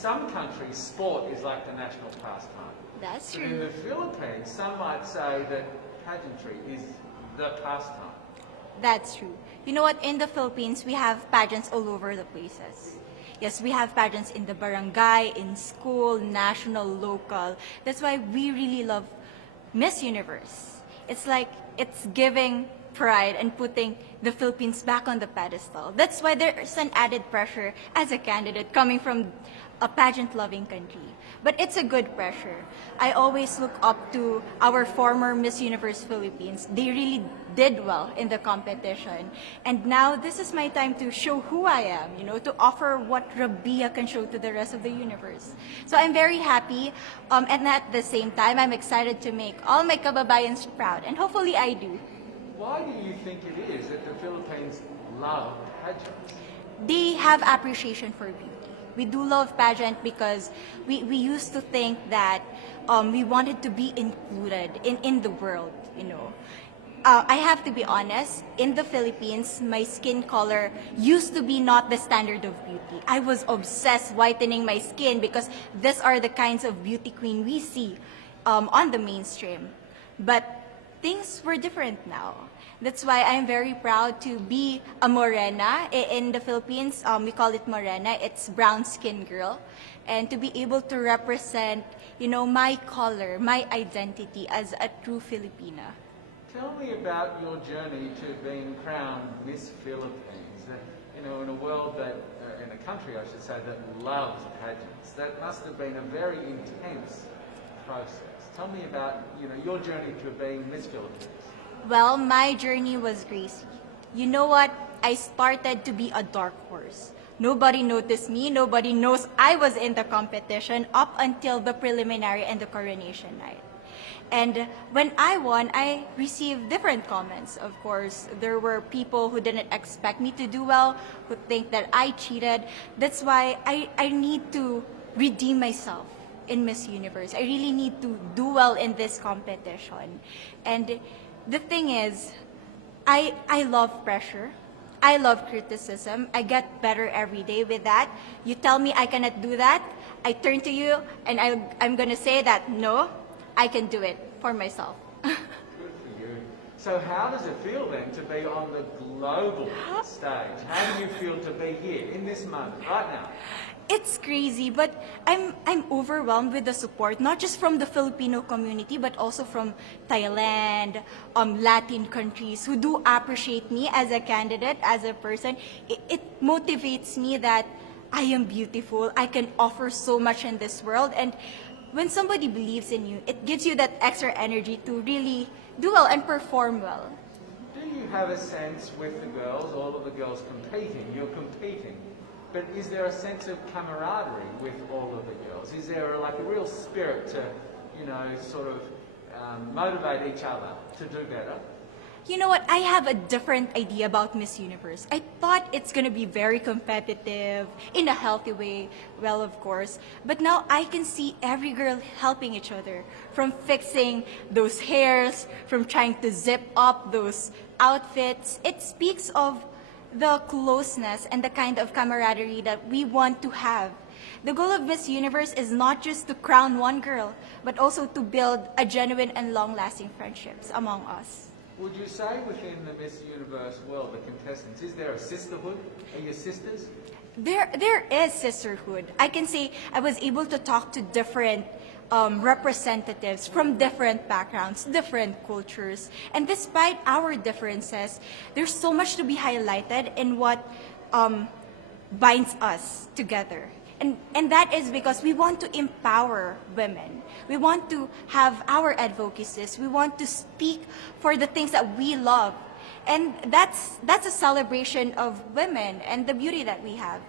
some countries, sport is like the national pastime. That's But in true. the Philippines, some might say that pageantry is the pastime. That's true. You know what? In the Philippines, we have pageants all over the places. Yes, we have pageants in the barangay, in school, national, local. That's why we really love Miss Universe. It's like it's giving pride and putting the Philippines back on the pedestal. That's why there's an added pressure as a candidate coming from a pageant-loving country. But it's a good pressure. I always look up to our former Miss Universe Philippines. They really did well in the competition. And now this is my time to show who I am, to offer what Rabia can show to the rest of the universe. So I'm very happy, and at the same time, I'm excited to make all my kababayans proud, and hopefully I do. Why do you think it is that the Philippines love pageants? They have appreciation for beauty. We do love pageant because we used to think that we wanted to be included in the world, I have to be honest, in the Philippines, my skin color used to be not the standard of beauty. I was obsessed whitening my skin because these are the kinds of beauty queen we see on the mainstream. But things were different now. That's why I'm very proud to be a morena. In the Philippines, we call it morena. It's brown skin girl. And to be able to represent, my color, my identity as a true Filipina. Tell me about your journey to being crowned Miss Philippines. In a world that, in a country I should say, that loves pageants. That must have been a very intense process. Tell me about, your journey to being Miss Philippines. Well, my journey was crazy. You know what? I started to be a dark horse. Nobody noticed me. Nobody knows I was in the competition up until the preliminary and the coronation night. And when I won, I received different comments. Of course, there were people who didn't expect me to do well, who think that I cheated. That's why I need to redeem myself in Miss Universe. I really need to do well in this competition. And the thing is, I love pressure. I love criticism. I get better every day with that. You tell me I cannot do that, I turn to you and I'm going to say that, no, I can do it for myself. Good for you. So how does it feel then to be on the global stage? How do you feel to be here in this moment, right now? It's crazy, but I'm overwhelmed with the support, not just from the Filipino community, but also from Thailand, Latin countries who do appreciate me as a candidate, as a person. It motivates me that I am beautiful, I can offer so much in this world, and when somebody believes in you, it gives you that extra energy to really do well and perform well. Do you have a sense with the girls, all of the girls competing, you're competing, but is there a sense of camaraderie with all of the girls? Is there a real spirit to, sort of motivate each other to do better? You know what? I have a different idea about Miss Universe. I thought it's going to be very competitive, in a healthy way, well, of course. But now I can see every girl helping each other, from fixing those hairs, from trying to zip up those outfits. It speaks of the closeness and the kind of camaraderie that we want to have. The goal of Miss Universe is not just to crown one girl, but also to build a genuine and long-lasting friendships among us. Would you say within the Miss Universe world, the contestants, is there a sisterhood? Are you sisters? There is sisterhood. I can say I was able to talk to different representatives from different backgrounds, different cultures. And despite our differences, there's so much to be highlighted in what binds us together. And that is because we want to empower women. We want to have our advocacies. We want to speak for the things that we love. And that's a celebration of women and the beauty that we have.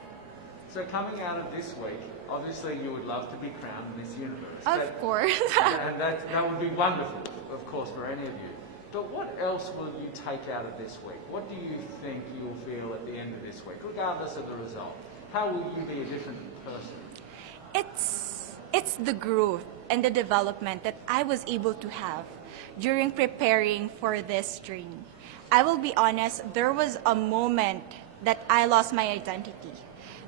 So coming out of this week, obviously you would love to be crowned Miss Universe. Of course. And that would be wonderful, of course, for any of you. But what else will you take out of this week? What do you think you'll feel at the end of this week, regardless of the result? How will you be a different person? It's the growth and the development that I was able to have during preparing for this journey. I will be honest, there was a moment that I lost my identity.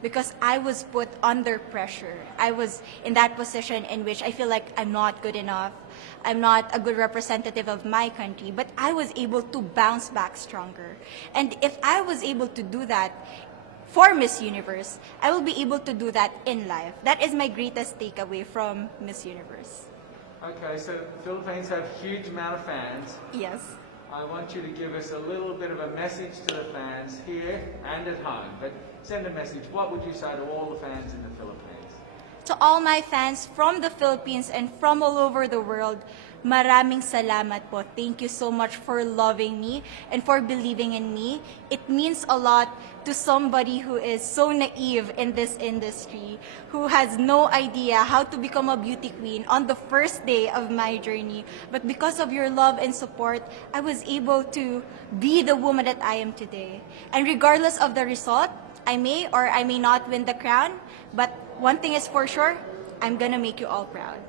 because I was put under pressure. I was in that position in which I feel like I'm not good enough. I'm not a good representative of my country, but I was able to bounce back stronger. And if I was able to do that for Miss Universe, I will be able to do that in life. That is my greatest takeaway from Miss Universe. Okay, so the Philippines have a huge amount of fans. Yes. I want you to give us a little bit of a message to the fans here and at home. But send a message. What would you say to all the fans in the Philippines? To all my fans from the Philippines and from all over the world, maraming salamat po. Thank you so much for loving me and for believing in me. It means a lot to somebody who is so naive in this industry, who has no idea how to become a beauty queen on the first day of my journey. But because of your love and support, I was able to be the woman that I am today. And regardless of the result, I may or I may not win the crown, but one thing is for sure, I'm gonna make you all proud.